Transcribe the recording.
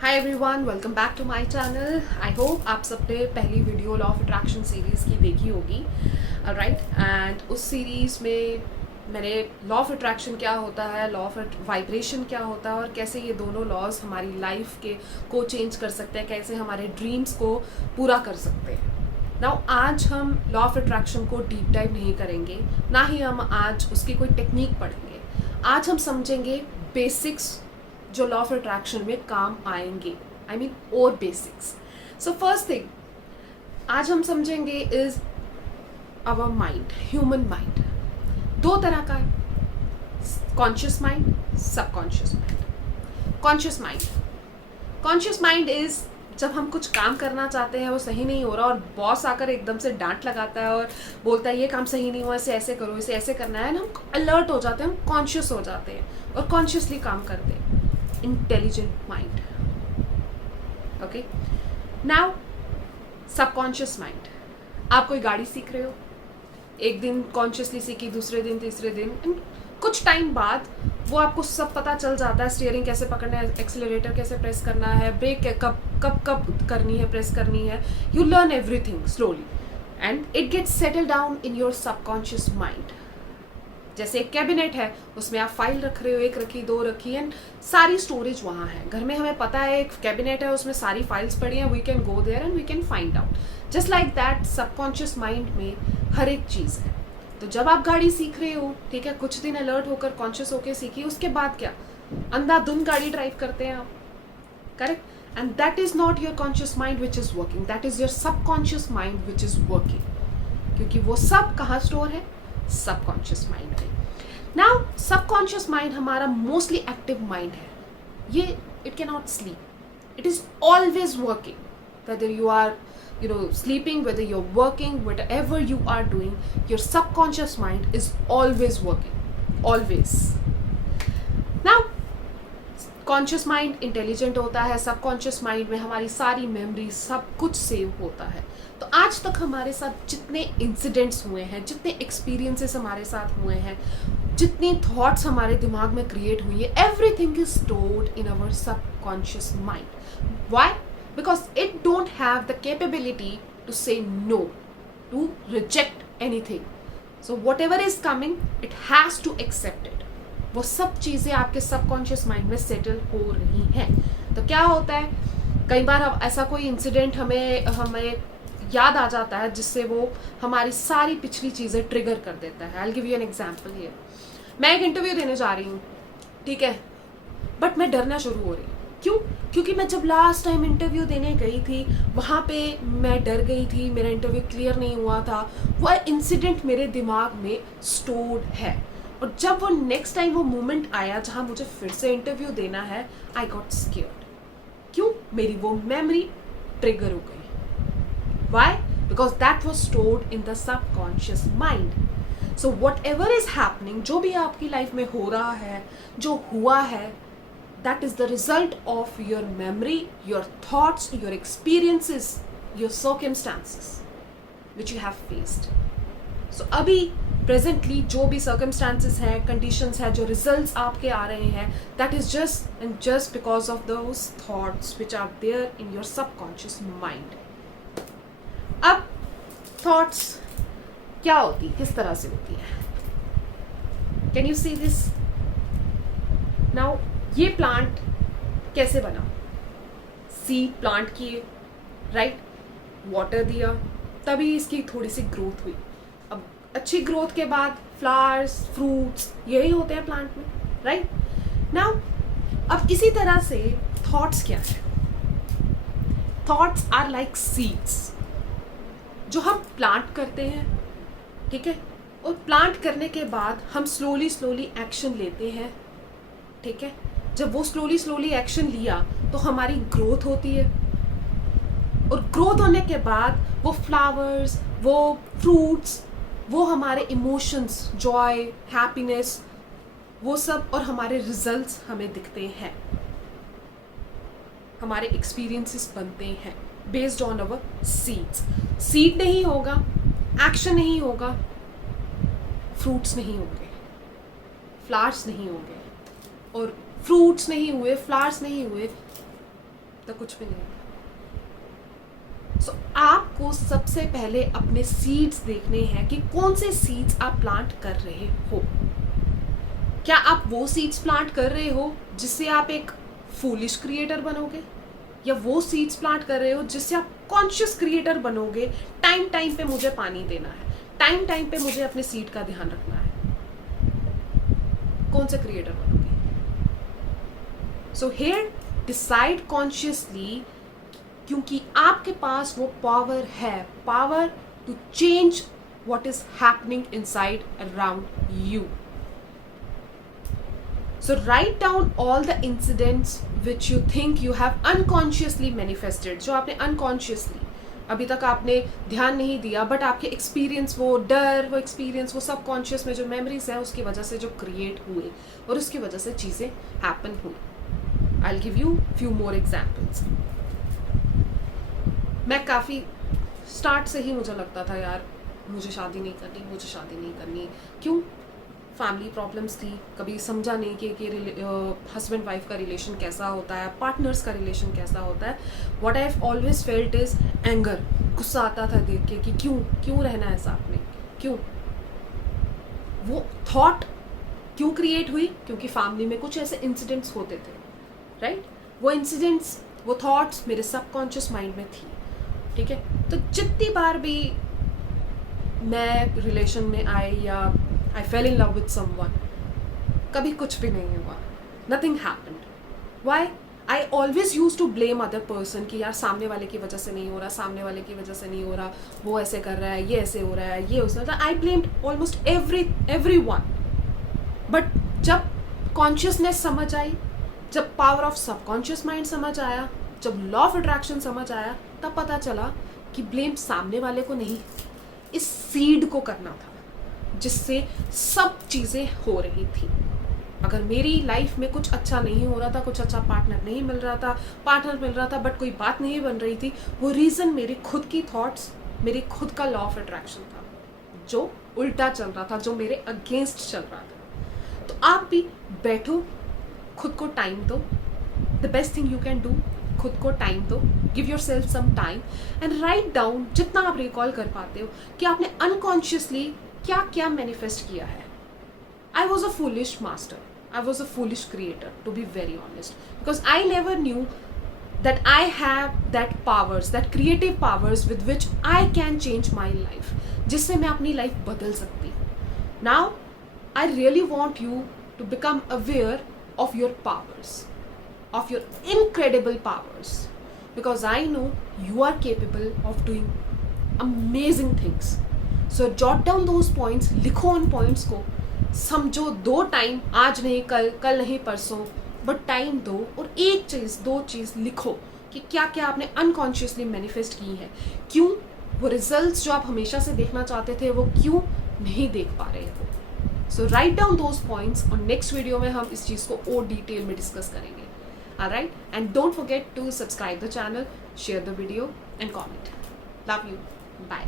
Hi everyone, welcome back to my channel. I hope आप सबने पहली video law of attraction series की देखी होगी, राइट। एंड उस सीरीज़ में मैंने लॉ ऑफ अट्रैक्शन क्या होता है, लॉ ऑफ वाइब्रेशन क्या होता है और कैसे ये दोनों लॉज हमारी लाइफ के को चेंज कर सकते हैं, कैसे हमारे ड्रीम्स को पूरा कर सकते हैं। नाउ आज हम लॉ ऑफ अट्रैक्शन को डीप डाइव नहीं करेंगे, ना ही हम आज उसकी कोई टेक्निक पढ़ेंगे। आज हम समझेंगे बेसिक्स जो लॉ ऑफ अट्रैक्शन में काम आएंगे, आई मीन और बेसिक्स। सो फर्स्ट थिंग आज हम समझेंगे is our mind, human mind. दो तरह का है, conscious mind, subconscious mind. Conscious mind is जब हम कुछ काम करना चाहते हैं, वो सही नहीं हो रहा और बॉस आकर एकदम से डांट लगाता है और बोलता है ये काम सही नहीं हुआ, इसे ऐसे करो, इसे ऐसे करना है, हम अलर्ट हो जाते हैं, हम कॉन्शियस हो जाते हैं और कॉन्शियसली काम करते हैं। Intelligent mind, okay. Now subconscious mind, आप कोई गाड़ी सीख रहे हो, एक दिन कॉन्शियसली सीखी, दूसरे दिन, तीसरे दिन, एंड कुछ टाइम बाद वो आपको सब पता चल जाता है, स्टीयरिंग कैसे पकड़ना है, एक्सीलरेटर कैसे प्रेस करना है, ब्रेक कब कब कब करनी है, प्रेस करनी है। You learn everything slowly and it gets settle down in your subconscious mind. जैसे एक कैबिनेट है, उसमें आप फाइल रख रहे हो, एक रखी, दो रखी, एंड सारी स्टोरेज वहाँ है। घर में हमें पता है एक कैबिनेट है, उसमें सारी फाइल्स पड़ी हैं, we can go there and we can find out. Just like that subconscious mind में हर एक चीज़ है। तो जब आप गाड़ी सीख रहे हो, ठीक है, कुछ दिन अलर्ट होकर कॉन्शियस होकर सीखिए, उसके बाद क्या, अंधाधुंध गाड़ी ड्राइव करते हैं आप, correct. And that is not your conscious mind which is working, that is your subconscious mind which is working, क्योंकि वो सब कहाँ स्टोर है, सबकॉन्शियस माइंड में। नाउ सबकॉन्शियस माइंड हमारा मोस्टली एक्टिव माइंड है, ये it can not sleep, it is always working, whether you are sleeping, whether you're working, whatever you are doing, your subconscious mind is always working, always. Now conscious mind intelligent होता है, subconscious mind में हमारी सारी memory, सब कुछ save होता है। तो आज तक हमारे साथ जितने इंसिडेंट्स हुए हैं, जितने एक्सपीरियंसेस हमारे साथ हुए हैं, जितनी थॉट्स हमारे दिमाग में क्रिएट हुई है, everything is stored in our subconscious mind. Why? Because it don't have the capability to say no, to reject anything. So whatever is coming, it has to accept it. वो सब चीज़ें आपके subconscious mind में settle हो रही हैं। तो क्या होता है, कई बार अब ऐसा कोई इंसिडेंट हमें याद आ जाता है जिससे वो हमारी सारी पिछली चीज़ें ट्रिगर कर देता है। I'll give you an example here. मैं एक इंटरव्यू देने जा रही हूँ, ठीक है, बट मैं डरना शुरू हो रही हूँ। क्यों? क्योंकि मैं जब लास्ट टाइम इंटरव्यू देने गई थी, वहाँ पे मैं डर गई थी, मेरा इंटरव्यू क्लियर नहीं हुआ था, वो इंसिडेंट मेरे दिमाग में स्टोर्ड है। और जब वो नेक्स्ट टाइम वो मोमेंट आया जहाँ मुझे फिर से इंटरव्यू देना है, आई गॉट स्केयर्ड। क्यों? मेरी वो मेमोरी ट्रिगर हो गई। Why? Because that was stored in the subconscious mind. So whatever is happening, जो भी आपकी लाइफ में हो रहा है, जो हुआ है, that is the result of your memory, your thoughts, your experiences, your circumstances which you have faced. So अभी presently जो भी circumstances हैं, conditions हैं, जो results आपके आ रहे हैं, that is just because of those thoughts which are there in your subconscious mind. अब thoughts क्या होती, किस तरह से होती है? Can you see this? Now ये प्लांट कैसे बना? सीड प्लांट किए, राइट, वाटर दिया, तभी इसकी थोड़ी सी ग्रोथ हुई। अब अच्छी ग्रोथ के बाद फ्लावर्स, फ्रूट्स, यही होते हैं प्लांट में, राइट। नाउ अब इसी तरह से थॉट्स क्या है? थॉट्स आर लाइक सीड्स जो हम प्लांट करते हैं, ठीक है, और प्लांट करने के बाद हम स्लोली एक्शन लेते हैं, ठीक है। जब वो स्लोली एक्शन लिया तो हमारी ग्रोथ होती है, और ग्रोथ होने के बाद वो फ्लावर्स, वो फ्रूट्स, वो हमारे इमोशंस, जॉय, हैप्पीनेस, वो सब, और हमारे रिजल्ट्स हमें दिखते हैं, हमारे एक्सपीरियंसेस बनते हैं based on our seeds. Seed नहीं होगा, एक्शन नहीं होगा, फ्रूट्स नहीं होंगे, फ्लावर्स नहीं होंगे, और फ्रूट्स नहीं हुए, फ्लावर्स नहीं हुए, तो कुछ भी नहीं होगा। सो आपको सबसे पहले अपने सीड्स देखने हैं कि कौन से सीड्स आप प्लांट कर रहे हो। क्या आप वो सीड्स प्लांट कर रहे हो जिससे आप एक फूलिश क्रिएटर बनोगे, या वो सीड्स प्लांट कर रहे हो जिससे आप कॉन्शियस क्रिएटर बनोगे। टाइम टाइम पे मुझे पानी देना है, टाइम टाइम पे मुझे अपने सीड का ध्यान रखना है। कौन से क्रिएटर बनोगे? सो हियर डिसाइड कॉन्शियसली, क्योंकि आपके पास वो पावर है, power to change what is happening inside around you. So write down all the incidents which you think you have unconsciously manifested, जो आपने unconsciously अभी तक आपने ध्यान नहीं दिया, बट आपके एक्सपीरियंस, वो डर, वो एक्सपीरियंस, वो सबकॉन्शियस में जो मेमोरीज है उसकी वजह से जो क्रिएट हुए और उसकी वजह से चीज़ें हैपन हुई। I will give you few more examples. मैं काफ़ी स्टार्ट से ही मुझे लगता था यार मुझे शादी नहीं करनी, मुझे शादी नहीं करनी। क्यों? फैमिली प्रॉब्लम्स थी, कभी समझा नहीं कि हस्बैंड वाइफ का रिलेशन कैसा होता है, पार्टनर्स का रिलेशन कैसा होता है। What I have always felt is anger, गुस्सा आता था देख के कि क्यों रहना है साथ में, क्यों। वो थॉट क्यों क्रिएट हुई? क्योंकि फैमिली में कुछ ऐसे इंसिडेंट्स होते थे, राइट? वो इंसिडेंट्स, वो थॉट्स मेरे सबकॉन्शियस माइंड में थी, ठीक है। तो जितनी बार भी मैं रिलेशन में आई या I fell in love with someone, कभी कुछ भी नहीं हुआ, nothing happened. Why? I always used to blame other person कि यार सामने वाले की वजह से नहीं हो रहा, सामने वाले की वजह से नहीं हो रहा, वो ऐसे कर रहा है, ये ऐसे हो रहा है, ये उस तरह। I blamed almost everyone. But जब consciousness समझ आई, जब power of subconscious mind समझ आया, जब law of attraction समझ आया, तब पता चला कि blame सामने वाले को नहीं, इस seed को करना था जिससे सब चीज़ें हो रही थी। अगर मेरी लाइफ में कुछ अच्छा नहीं हो रहा था, कुछ अच्छा पार्टनर नहीं मिल रहा था, पार्टनर मिल रहा था बट कोई बात नहीं बन रही थी, वो रीज़न मेरी खुद की थॉट्स, मेरी खुद का लॉ ऑफ अट्रैक्शन था जो उल्टा चल रहा था, जो मेरे अगेंस्ट चल रहा था। तो आप भी बैठो, खुद को टाइम दो। The best thing you can do, खुद को टाइम दो, give yourself some time and write down जितना आप रिकॉल कर पाते हो कि आपने अनकॉन्शियसली क्या क्या मैनिफेस्ट किया है। I was a foolish master, I was a foolish creator, to be very honest, because I never knew that I have that powers, that creative powers with which I can change my life, जिससे मैं अपनी life बदल सकती हूँ। Now, I really want you to become aware of your powers, of your incredible powers, because I know you are capable of doing amazing things. So jot down those points, लिखो उन points को, समझो, दो time, आज नहीं कल, कल नहीं परसों, बट टाइम दो और एक चीज़, दो चीज़ लिखो कि क्या क्या आपने अनकॉन्शियसली मैनिफेस्ट की है, क्यों वो रिजल्ट्स जो आप हमेशा से देखना चाहते थे वो क्यों नहीं देख पा रहे हो। सो राइट डाउन दोज पॉइंट्स और नेक्स्ट वीडियो में हम इस चीज़ को और डिटेल में डिस्कस करेंगे। Alright, and don't forget to subscribe the channel, share the video and comment. Love you, bye.